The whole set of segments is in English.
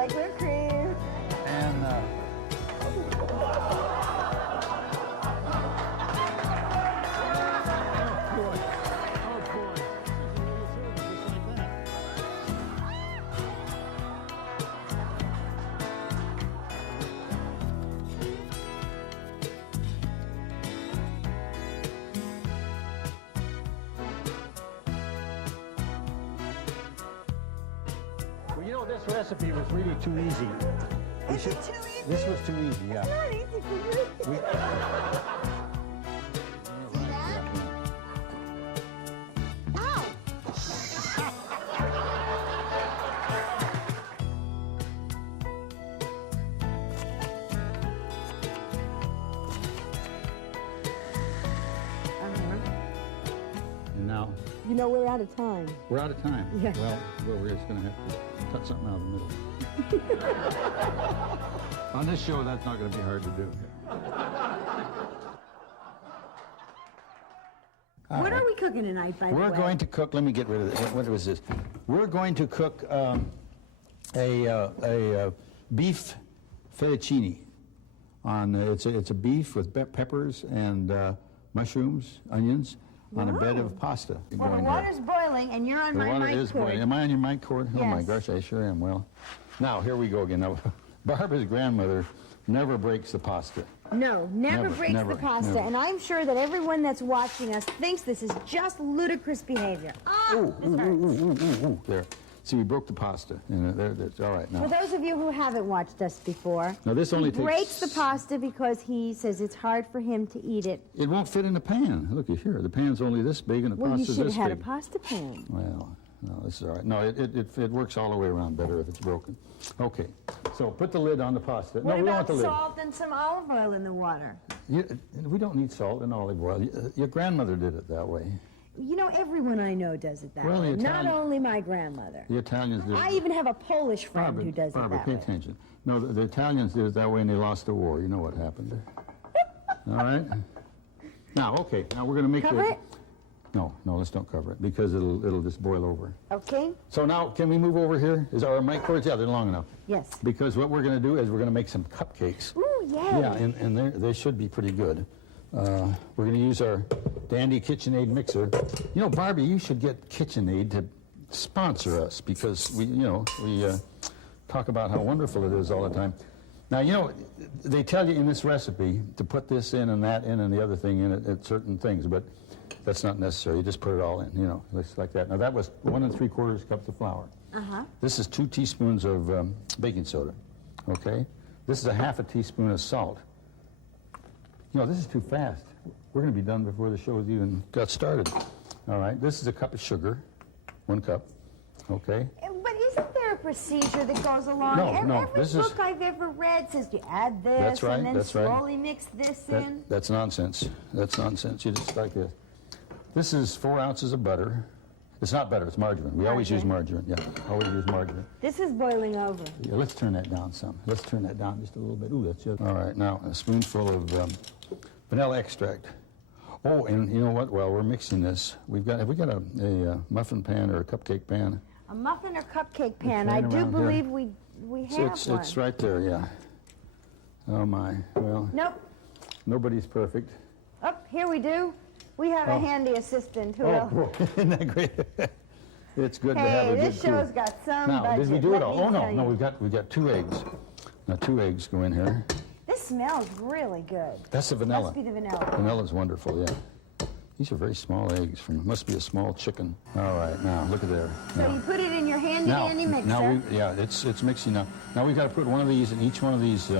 like whipped cream. And well, you know, this recipe was really too easy. Is it too easy? This was too easy, yeah. It's not easy for you. We, See that? Ow! and now You know, we're out of time. we're out of time. Yeah. Well, we're just going to have to cut something out of the middle. On this show, that's not going to be hard to do. What are we cooking tonight, by the way? We're going to cook. Let me get rid of it. What was this? We're going to cook a beef fettuccine. It's a beef with peppers and mushrooms, onions, on a bed of pasta. Well, the water's boiling, and you're on my water mic is cord. boiling. Am I on your mic cord? Oh my Yes. gosh, I sure am. Well, now here we go again. Now, Barbara's grandmother never breaks the pasta. No, never Never, breaks never, the pasta, never. and I'm sure that everyone that's watching us thinks this is just ludicrous behavior. Ooh, This ooh, hurts. ooh, ooh, ooh, ooh. There. See, we broke the pasta. And it's all right now. For those of you who haven't watched us before, Now this only he breaks takes. the pasta because he says it's hard for him to eat it. It won't fit in the pan. Looky here. The pan's only this big and the Well, you pasta's should have this had a big. pasta pan. Well, no, this is all right. No, it works all the way around better if it's broken. Okay, so put the lid on the pasta. What no, we don't about want the lid. salt and some olive oil in the water? We don't need salt and olive oil. Your grandmother did it that way. You know, everyone I know does it that Well, way. the Not Italian- only my grandmother. The Italians did I it. even have a Polish friend Barbara, who does Barbara, it pay that way. attention. No, the Italians did it that way and they lost the war. You know what happened. All right? Now, okay, now we're going to make Cover it? No, let's don't cover it because it'll just boil over. Okay? So now, can we move over here? Is our mic cords? Yeah, they're long enough. Yes. Because what we're going to do is we're going to make some cupcakes. Ooh, yay. Yeah, and they should be pretty good. We're going to use our Dandy KitchenAid mixer. You know, Barbie, you should get KitchenAid to sponsor us because we talk about how wonderful it is all the time. Now, you know, they tell you in this recipe to put this in and that in and the other thing in at certain things, but that's not necessary. You just put it all in, you know, just like that. Now, that was 1 3/4 cups of flour. Uh-huh. This is 2 teaspoons of baking soda, okay? This is a 1/2 teaspoon of salt. You know, this is too fast. We're going to be done before the show's even got started. All right, this is a cup of sugar, 1 cup, okay? But isn't there a procedure that goes along? No, Every this book is- I've ever read says you add this That's right, and then that's right. slowly mix this in. That's nonsense. That's nonsense. You just like this. This is 4 ounces of butter. It's not butter, it's margarine. We always use margarine, yeah. Always use margarine. This is boiling over. Yeah, let's turn that down some. Let's turn that down just a little bit. Ooh, that's just... All right, now a spoonful of vanilla extract. Oh, and you know what? While we're mixing this, have we got a muffin pan or a cupcake pan? A muffin or cupcake pan. pan I do around believe here. we have one. It's right there, yeah. Oh my, well, Nope. nobody's perfect. Oh, here we do. We have a Oh. handy assistant who Oh, will... boy, isn't that great? It's good to have a Hey, good this crew. show's got some Now, budget. did we do let it all? me Oh, no, tell no, you. we've got 2 eggs. Now, 2 eggs go in here. This smells really good. That's the vanilla. Must be the vanilla. Vanilla's wonderful, yeah. These are very small eggs from, must be a small chicken. All right, now, look at there. So Now- you put it in your handy-dandy mixer. yeah, it's mixing now. Now we've got to put one of these in each one of these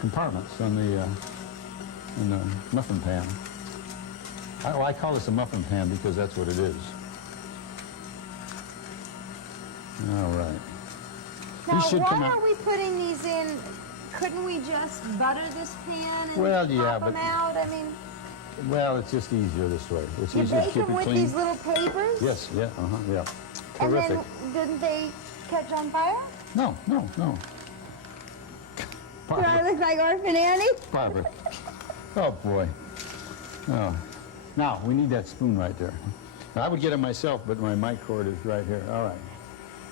compartments on in the muffin pan. I call this a muffin pan because that's what it is. All right. Now, These should come why out. are we putting these in? Couldn't we just butter this pan and Well, yeah, pop them but- out? I mean, Well, it's just easier this way. It's you easier to bake keep them it with clean. these little papers? Yes, yeah, yeah. And Terrific. then, didn't they catch on fire? No. Do I Barbara, look like Orphan Annie? Barbara. Oh, boy. Oh. Now, we need that spoon right there. Now, I would get it myself, but my mic cord is right here. All right.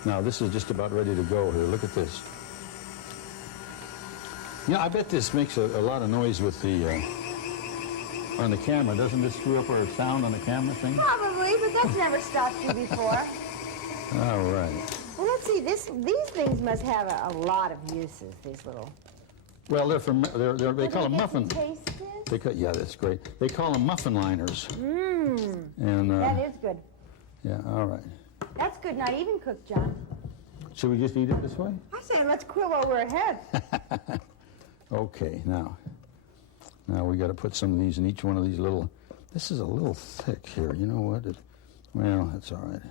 Now, this is just about ready to go here. Look at this. Yeah, I bet this makes a lot of noise with the on the camera. Doesn't this screw up our sound on the camera thing? Probably, but that's never stopped you before. All right. Well, let's see. These things must have a lot of uses. These little. Well, they're from they call them muffin. Taste it? Yeah, that's great. They call them muffin liners. Mmm. And That is good. yeah, all right. That's good, not even cooked, John. Should we just eat it this way? I say let's quill while we're ahead. Okay, now we got to put some of these in each one of these little. This is a little thick here. You know what? Well, that's all right.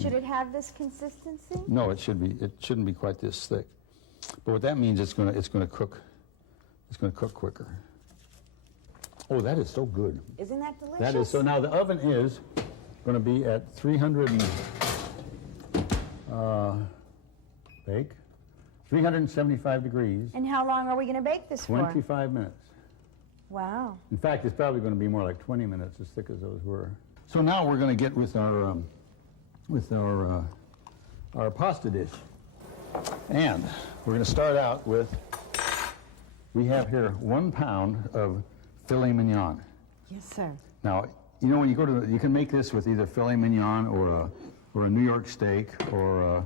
Should it have this consistency? No, it should be. It shouldn't be quite this thick. But what that means, it's gonna cook. It's gonna cook quicker. Oh, that is so good. Isn't that delicious? That is so. Now the oven is going to be at 300 and bake 375 degrees. And how long are we going to bake this for? 25 minutes. Wow. In fact, it's probably going to be more like 20 minutes, as thick as those were. So now we're going to get with our pasta dish, and we're going to start out with. We have here 1 pound of filet mignon. Yes, sir. Now, you know, when you go to, you can make this with either filet mignon or a New York steak or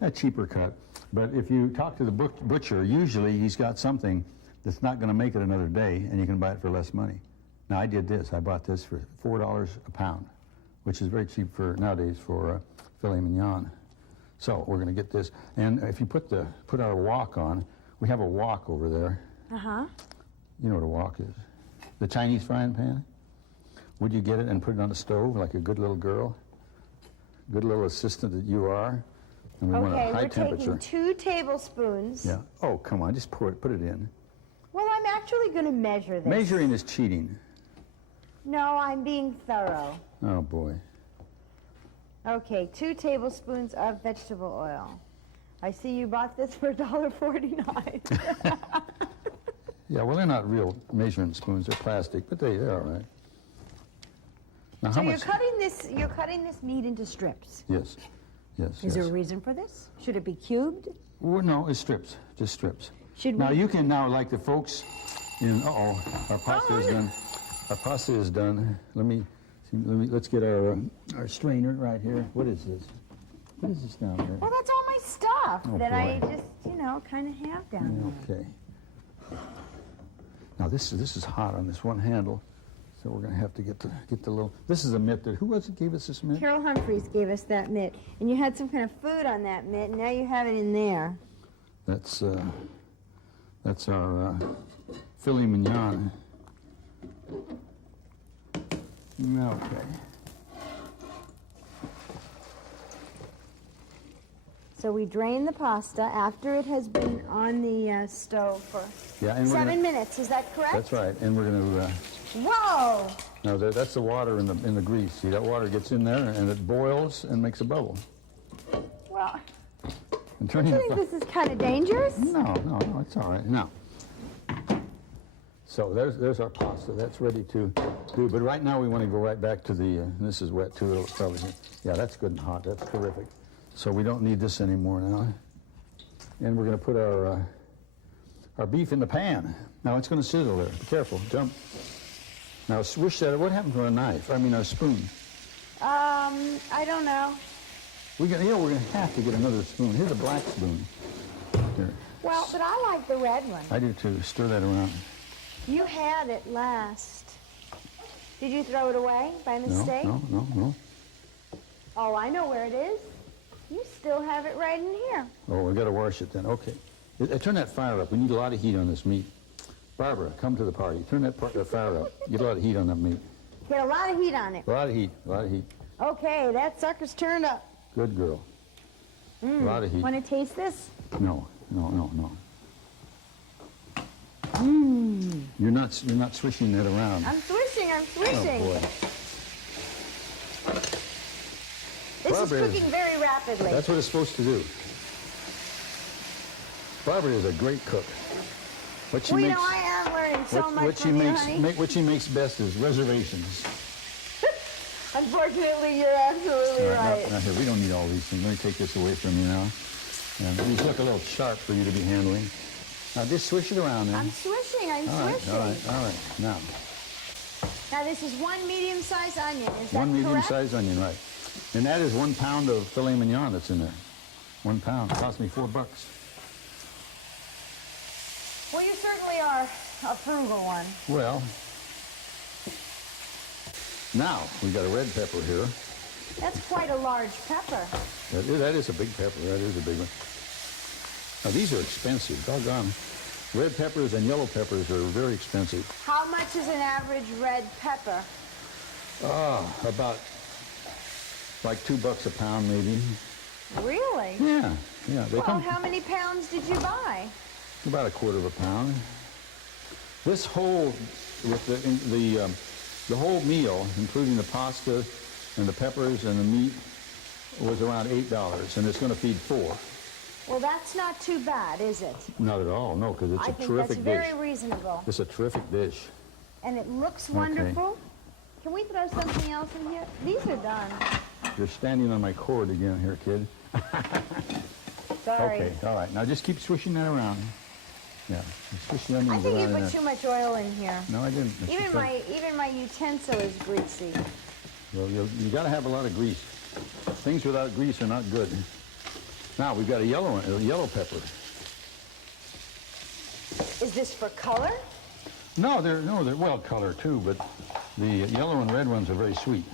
a cheaper cut. But if you talk to the butcher, usually he's got something that's not going to make it another day, and you can buy it for less money. Now, I did this. I bought this for $4 a pound, which is very cheap for nowadays for filet mignon. So we're going to get this, and if you put our wok on, we have a wok over there. Uh-huh. You know what a wok is? The Chinese frying pan? Would you get it and put it on the stove like a good little girl? Good little assistant that you are? And we want a high temperature. Taking 2 tablespoons. Yeah. Oh, come on, just put it in. Well, I'm actually going to measure this. Measuring is cheating. No, I'm being thorough. Oh, boy. Okay, 2 tablespoons of vegetable oil. I see you bought this for $1.49. Yeah, well, they're not real measuring spoons. They're plastic, but they're all right. Now, So you're cutting this meat into strips. Yes, yes, Is there a reason for this? Should it be cubed? Well, no, it's strips, just strips. Should Now, we? you can now, like the folks in, our pasta is done. Our pasta is done. Let's get our strainer right here. What is this? What is this down here? Well, that's all my stuff Oh, that I boy. just, kind of have down there. Okay. Now this is hot on this one handle, so we're going to have to get the little. This is a mitt that who was it gave us this mitt? Carol Humphreys gave us that mitt, and you had some kind of food on that mitt, and now you have it in there. That's our filet mignon. Okay. So we drain the pasta after it has been on the stove for and 7 minutes. Is that correct? That's right, and we're going to. Whoa! Now that's the water in the grease. See, that water gets in there and it boils and makes a bubble. Well, And do you think this is kind of dangerous? No, it's all right. Now, so there's our pasta. That's ready to do. But right now we want to go right back to the. This is wet too. It'll probably. Yeah, that's good and hot. That's terrific. So we don't need this anymore now. And we're going to put our beef in the pan. Now it's going to sizzle there. Be careful. Jump. Now swish that. What happened to our knife? I mean our spoon. I don't know. We're going to have to get another spoon. Here's a black spoon. Here. Well, but I like the red one. I do too. Stir that around. You had it last. Did you throw it away by mistake? No. Oh, I know where it is. You still have it right in here. Oh, we got to wash it then. Okay. Turn that fire up. We need a lot of heat on this meat. Barbara, come to the party. Turn that fire up. Get a lot of heat on that meat. Get a lot of heat on it. A lot of heat. Okay, that sucker's turned up. Good girl. A lot of heat. Want to taste this? No. You're not swishing that around. I'm swishing. Oh, boy. This Barbara is cooking very rapidly. That's what it's supposed to do. Barbara is a great cook. What she makes, I am learning so much what she from you, makes, honey. what she makes best is reservations. Unfortunately, you're absolutely All right, right. now here, we don't need all these things. Let me take this away from you now. And these look a little sharp for you to be handling. Now just swish it around then. I'm swishing. I'm All right, swishing. all right, all right. Now this is one medium-sized onion. Is that One correct? medium-sized onion, right. And that is 1 pound of filet mignon that's in there. 1 pound. It cost me $4. Well, you certainly are a frugal one. Well, now we got a red pepper here. That's quite a large pepper. That is a big pepper. That is a big one. Now these are expensive. Doggone. Red peppers and yellow peppers are very expensive. How much is an average red pepper? About like $2 a pound, maybe. Really? Yeah, yeah. They Well, come how many pounds did you buy? about a quarter of a pound. This whole, with the whole meal, including the pasta and the peppers and the meat, was around $8, and it's going to feed 4. Well, that's not too bad, is it? Not at all, no, because it's I a think terrific that's very dish. reasonable. It's a terrific dish. And it looks wonderful. Can we throw something else in here? These are done. You're standing on my cord again here, kid. Sorry. Okay, all right. Now just keep swishing that around. Yeah, swish the I onions think you around in put there. too much oil in here. No, I didn't. It's Even just my utensil is greasy. well, you got to have a lot of grease. Things without grease are not good. Now we've got a yellow pepper. Is this for color? No, they're well color too, but the yellow and red ones are very sweet.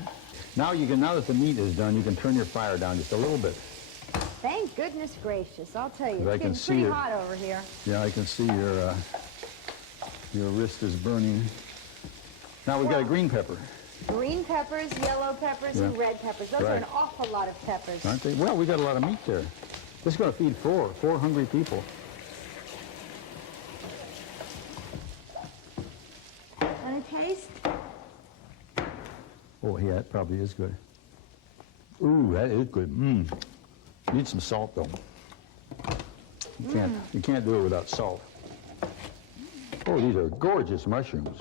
Now now that the meat is done, you can turn your fire down just a little bit. Thank goodness gracious. I'll tell you, I it's can getting see pretty it. hot over here. Yeah, I can see your wrist is burning. Now we've got a Well- green pepper, Green peppers, yellow peppers, and Yeah. red peppers. Those are Right. an awful lot of peppers. aren't they? Well, we got a lot of meat there. This is going to feed four hungry people. Want a taste? Oh, yeah, that probably is good. Ooh, that is good. Mmm. Need some salt though. You can't do it without salt. Oh, these are gorgeous mushrooms.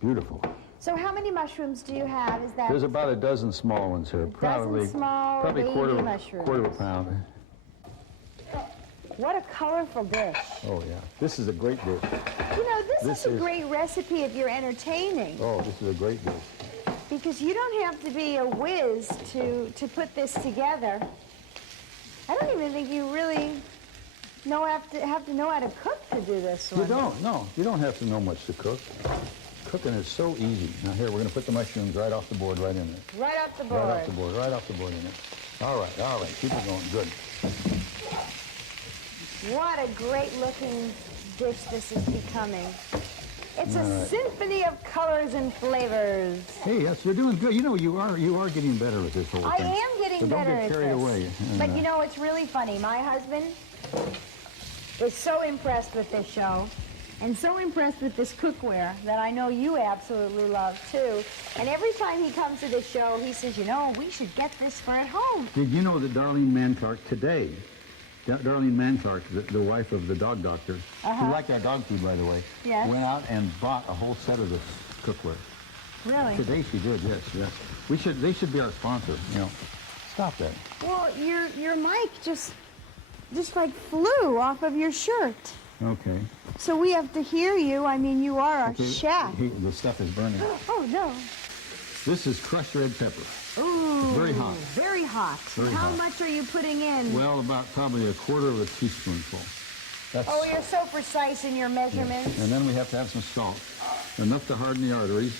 Beautiful. So how many mushrooms do you have? Is that There's about a dozen small ones here. Probably small probably baby quarter mushrooms. of a pound. what a colorful dish? Oh yeah, this is a great dish. You know, this This is a is- great recipe if you're entertaining, Oh, this is a great dish. because you don't have to be a whiz to put this together. I don't even think you really have to know how to cook to do this one. You don't, no, you don't have to know much to cook. Cooking is so easy. Now here, we're going to put the mushrooms right off the board, right in there. Right off the board. Right off the board, right off the board in there. All right, keep it going, good. What a great looking dish this is becoming. It's a All right. symphony of colors and flavors. Hey, yes, you're doing good. You know, you are getting better at this whole I thing. am getting So better don't at get carried this. away. But you know, it's really funny. My husband is so impressed with this show and so impressed with this cookware that I know you absolutely love too. And every time he comes to this show, he says, you know, we should get this for at home. Did you know that Darlene Manclark today, Darlene Manclark, the wife of the dog doctor, who liked our dog food, by the way, Yes. went out and bought a whole set of this cookware. Really? Today she did, yes. They should be our sponsor, you know. Stop that. Well, your mic just like flew off of your shirt. Okay. So we have to hear you. I mean, you are a Okay, chef. the stuff is burning. Oh, no. This is crushed red pepper. Ooh. Very hot. Very hot. Very How hot. much are you putting in? Well, about probably a quarter of a teaspoonful. That's, Oh, you're so precise in your measurements. and then we have to have some salt. Enough to harden the arteries.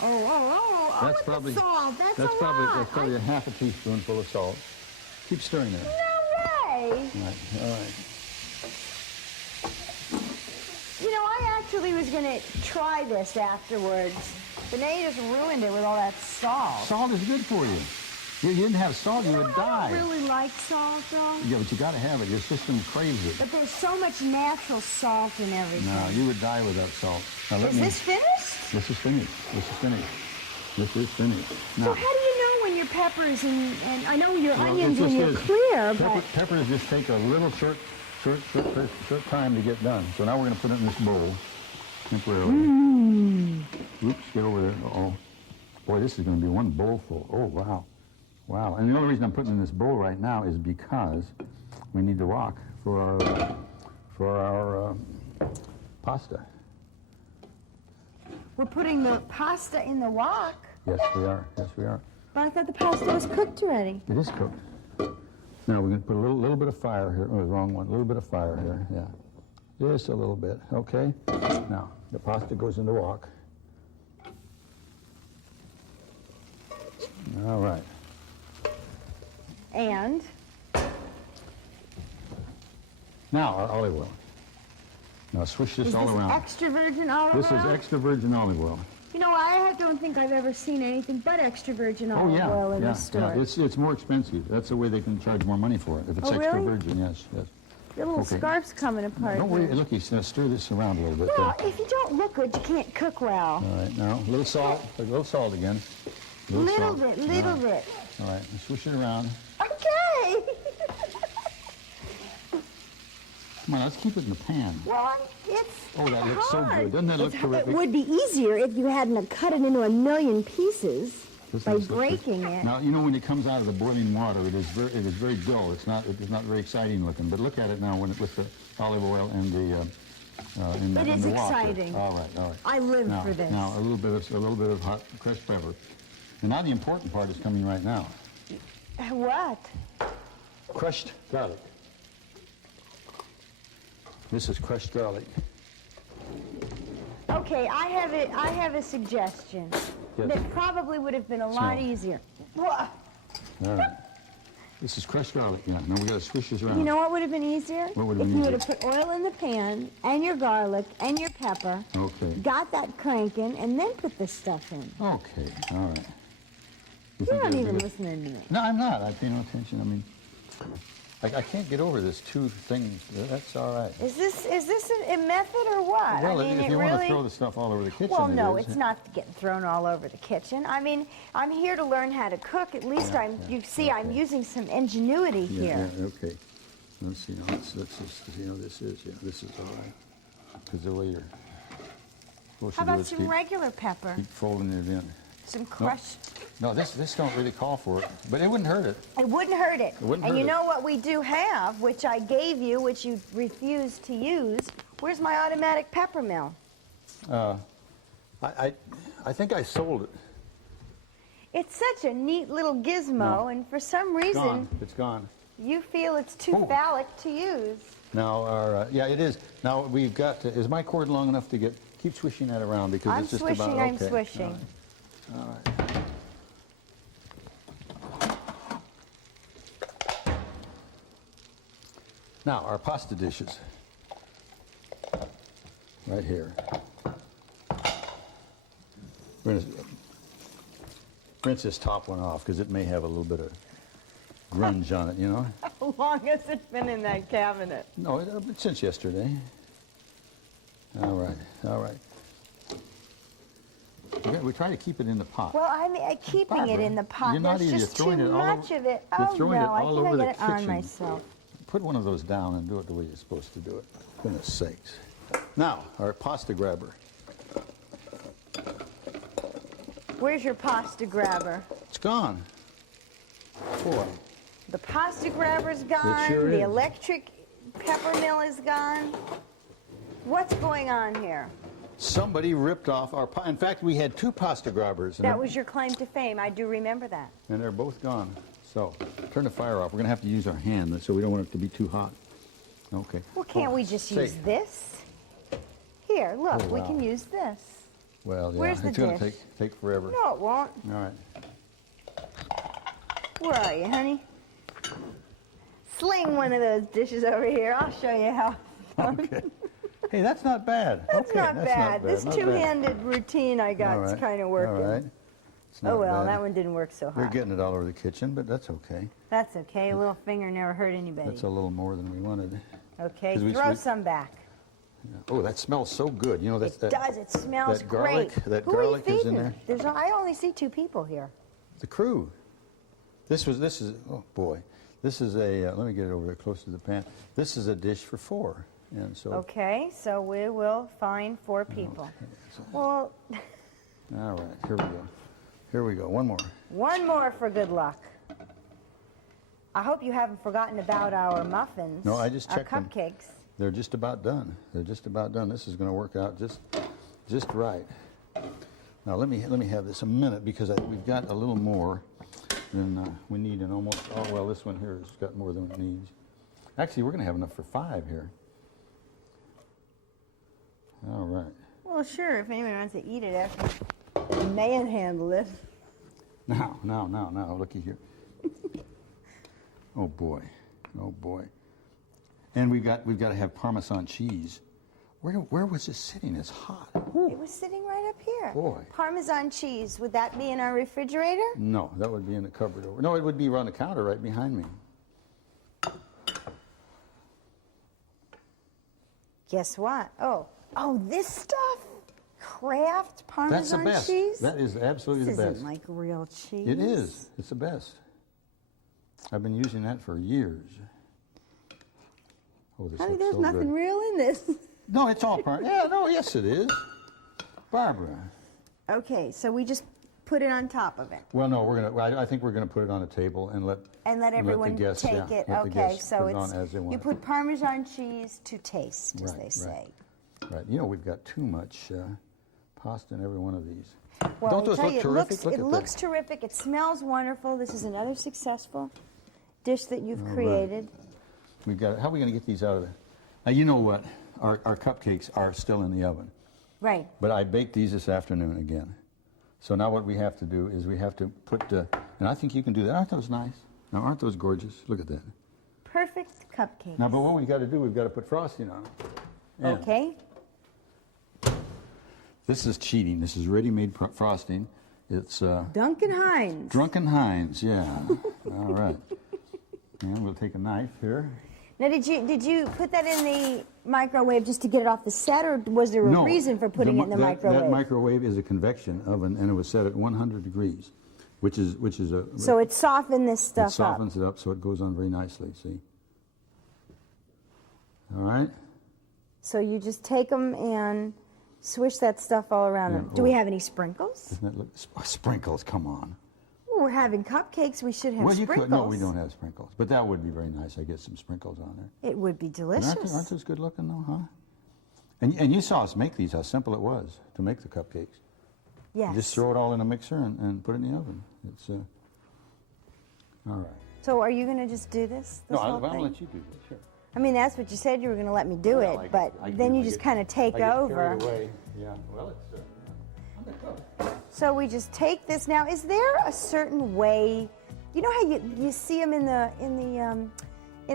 Oh, That's with probably the salt. That's a that's lot. probably a half a teaspoonful of salt. Keep stirring it. No way. All right. You know, I actually was going to try this afterwards, but now you just ruined it with all that salt. Salt is good for you. If you didn't have salt, you would I die. don't really like salt, though. Yeah, but you got to have it. Your system craves it. But there's so much natural salt in everything. No, you would die without salt. Now, Is this finished? This is finished. This is finished. This is finished. So Now, how do you know when your peppers and I know your well, onions it when just you're is. clear, but Peppers just take a little short time to get done. So now we're going to put it in this bowl temporarily. Oops, get over there. Uh-oh. Boy, this is going to be one bowl full. Oh, wow. Wow. And the only reason I'm putting in this bowl right now is because we need the wok for our pasta. We're putting the pasta in the wok. Yes, we are. Yes, we are. But I thought the pasta was cooked already. It is cooked. Now we're going to put a little bit of fire here. Oh, the wrong one. A little bit of fire here. Yeah. Just a little bit. Okay. Now the pasta goes in the wok. All right. And Now our olive oil. Now swish this all around. Extra virgin olive oil? This is extra virgin olive oil. You know, I don't think I've ever seen anything but extra virgin Oh olive yeah, oil in yeah, the store. yeah. It's more expensive. That's the way they can charge more money for it. If it's Oh, extra really? virgin, yes, yes. The little Okay. scarf's coming apart. Don't worry. here. Look, you stir this around a little bit. Well, there. if you don't look good, you can't cook well. All right, now a little salt. A little salt again. Little salt. bit, All little right. bit. All right, swish it around. Okay. Come on, let's keep it in the pan. Well, it's Oh, that looks so hard. good. Doesn't that look terrific? It would be easier if you hadn't cut it into a million pieces This by looks good. breaking it. Now, you know when it comes out of the boiling water, it is very dull. It's not very exciting looking. But look at it now with the olive oil and the It is in the wok. exciting. All right, all right. I live Now, for this. now a little bit of hot crushed pepper. And now the important part is coming right now. What? Crushed garlic. This is crushed garlic. Okay, I have a suggestion. Yes. That probably would have been a lot Smell. easier. Wha- All right. This is crushed garlic. Yeah. Now we got to swish this around. You know what would have been easier? What would have if been you would easier? have put oil in the pan and your garlic and your pepper, Okay. got that cranking, and then put this stuff in. Okay. All right. You You're think not that'd be even good? listening to me. No, I'm not. I pay no attention. I mean, I can't get over this two things. That's all right. Is this a method or what? Well, I mean, if it you really. want to throw the stuff all over the kitchen, Well, no, it is. it's not getting thrown all over the kitchen. I mean, I'm here to learn how to cook. At least you see, I'm using some ingenuity here. Yeah, okay. Let's see. Now, let's just see how this is. Yeah, this is all right. Because the way you're supposed How to do about is some regular pepper? keep folding it in. Some crushed. No, this don't really call for it, but it wouldn't hurt it. It wouldn't hurt it. wouldn't And hurt you it. know what we do have, which I gave you, which you refused to use? Where's my automatic pepper mill? I think I sold it. It's such a neat little gizmo, No. and for some It's reason, gone. It's gone. you feel it's too Oh. phallic to use. Now, yeah, it is. Now we've got. Is my cord long enough to get? Keep swishing that around because I'm it's just swishing, about I'm okay. swishing. All right. Now our pasta dishes. Right here. We're going to rinse this top one off because it may have a little bit of grunge on it, you know? How long has it been in that cabinet? No, since yesterday. All right, all right. We try to keep it in the pot. Well, I'm keeping it Barbara, in the pot. you're not There's either. just You're throwing too it all much over- of it. you're Oh, throwing it no, I all think over I the get it on kitchen. myself. Put one of those down and do it the way you're supposed to do it. Goodness sakes. Now, our pasta grabber. Where's your pasta grabber? It's gone. Boy, The pasta grabber's gone. sure The is. electric pepper mill is gone. What's going on here? somebody ripped off our In fact, we had two pasta grabbers. That was your claim to fame. I do remember that. And they're both gone. So, turn the fire off. We're going to have to use our hand, so we don't want it to be too hot. Okay. Well, can't we just use this? Here, look, Oh, we wow. can use this. Well, yeah, Where's the it's going to dish? take forever. No, it won't. All right. Where are you, honey? Sling one of those dishes over here. I'll show you how. Okay. Hey, that's not bad. That's okay, not that's bad. Not bad. This not bad. two-handed routine I got All is right. kind of working. All right. It's Oh not well, bad. that one didn't work so We're hot. getting it all over the kitchen, but that's okay. That's okay. A little finger never hurt anybody. That's a little more than we wanted. Okay, 'Cause we- throw we- some back. Oh, that smells so good. You know, It does. It smells that garlic, great. that Who garlic are you is in feeding? there. I only see 2 people here. The crew. This is, oh boy. This is a, let me get it over there close to the pan. This is a dish for 4. And so, Okay, so we will find 4 people. Okay, so- Well, all right, here we go. Here we go. One more. One more for good luck. I hope you haven't forgotten about our muffins. No, I just our checked them. cupcakes. They're just about done. They're just about done. This is going to work out just right. Now let me have this a minute because we've got a little more than we need in almost. Oh well, this one here has got more than it needs. Actually, we're going to have enough for 5 here. All right. Well, sure. If anyone wants to eat it after you manhandle it. Now, looky here. Oh boy, oh boy. And we've got to have Parmesan cheese. Where was this sitting? It's hot. Ooh. It was sitting right up here. Boy. Parmesan cheese. Would that be in our refrigerator? No, that would be in the cupboard over. No, it would be on the counter right behind me. Guess what? Oh, this stuff. Kraft Parmesan That's the best. cheese. That is absolutely This the best. isn't like real cheese. It is. It's the best. I've been using that for years. Oh, this Honey, looks there's so nothing good. real in this. No, it's all Yeah, no, yes it is. Barbara. Okay, so we just put it on top of it. Well, no, I think we're gonna put it on a table and let everyone the guests, take yeah, it. let the Okay, guests so put it it's on as they want. you put Parmesan cheese to taste, as they say. Right. You know, we've got too much pasta in every one of these. Well, Don't I those tell look you, terrific? it looks terrific. It smells wonderful. This is another successful dish that you've created. We've got. How are we going to get these out of there? Now, you know what? Our cupcakes are still in the oven. Right. But I baked these this afternoon again. So now what we have to do is we have to put, and I think you can do that. Aren't those nice? Now, aren't those gorgeous? Look at that. Perfect cupcake. Now, but what we've got to do, we've got to put frosting on them. And Okay. This is cheating. This is ready-made frosting. It's Duncan Hines. Drunken Heinz, yeah. All right. And we'll take a knife here. Now, did you put that in the microwave just to get it off the set, or was there a reason for putting it in the microwave? That microwave is a convection oven, and it was set at 100 degrees, which is a. So it softened this stuff It softens it up so it goes on very nicely. See. All right. So you just take them and swish that stuff all around them. Do we have any sprinkles? Doesn't that look sprinkles? Come on. Well, we're having cupcakes. We should have Well, you sprinkles. could. No, we don't have sprinkles, but that would be very nice. I get some sprinkles on there. It would be delicious. Aren't those good looking though, huh? And you saw us make these. How simple it was to make the cupcakes. Yes. You just throw it all in a mixer and put it in the oven. It's all right. So are you going to just do this? No, whole I'll thing? let you do this. Sure. I mean, that's what you said you were going to let me do Well, it, but then you just kind of take I get over. carried away. Yeah. Well, it's. I'm the cook. So we just take this now. Is there a certain way? You know how you see them in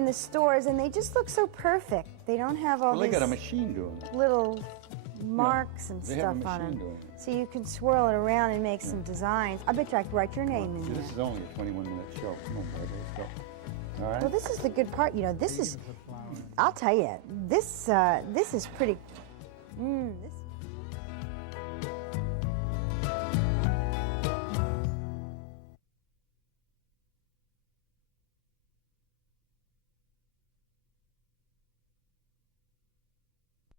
the stores, and they just look so perfect. They don't have all Well, they these got a machine doing it. little marks and they have a stuff on machine them. doing it. So you can swirl it around and make some designs. I bet you I could write your name in See, there. this is only a 21-minute show. Come on, Barbara, let's go. All right. Well, this is the good part. You know, this is. I'll tell you, this is pretty. This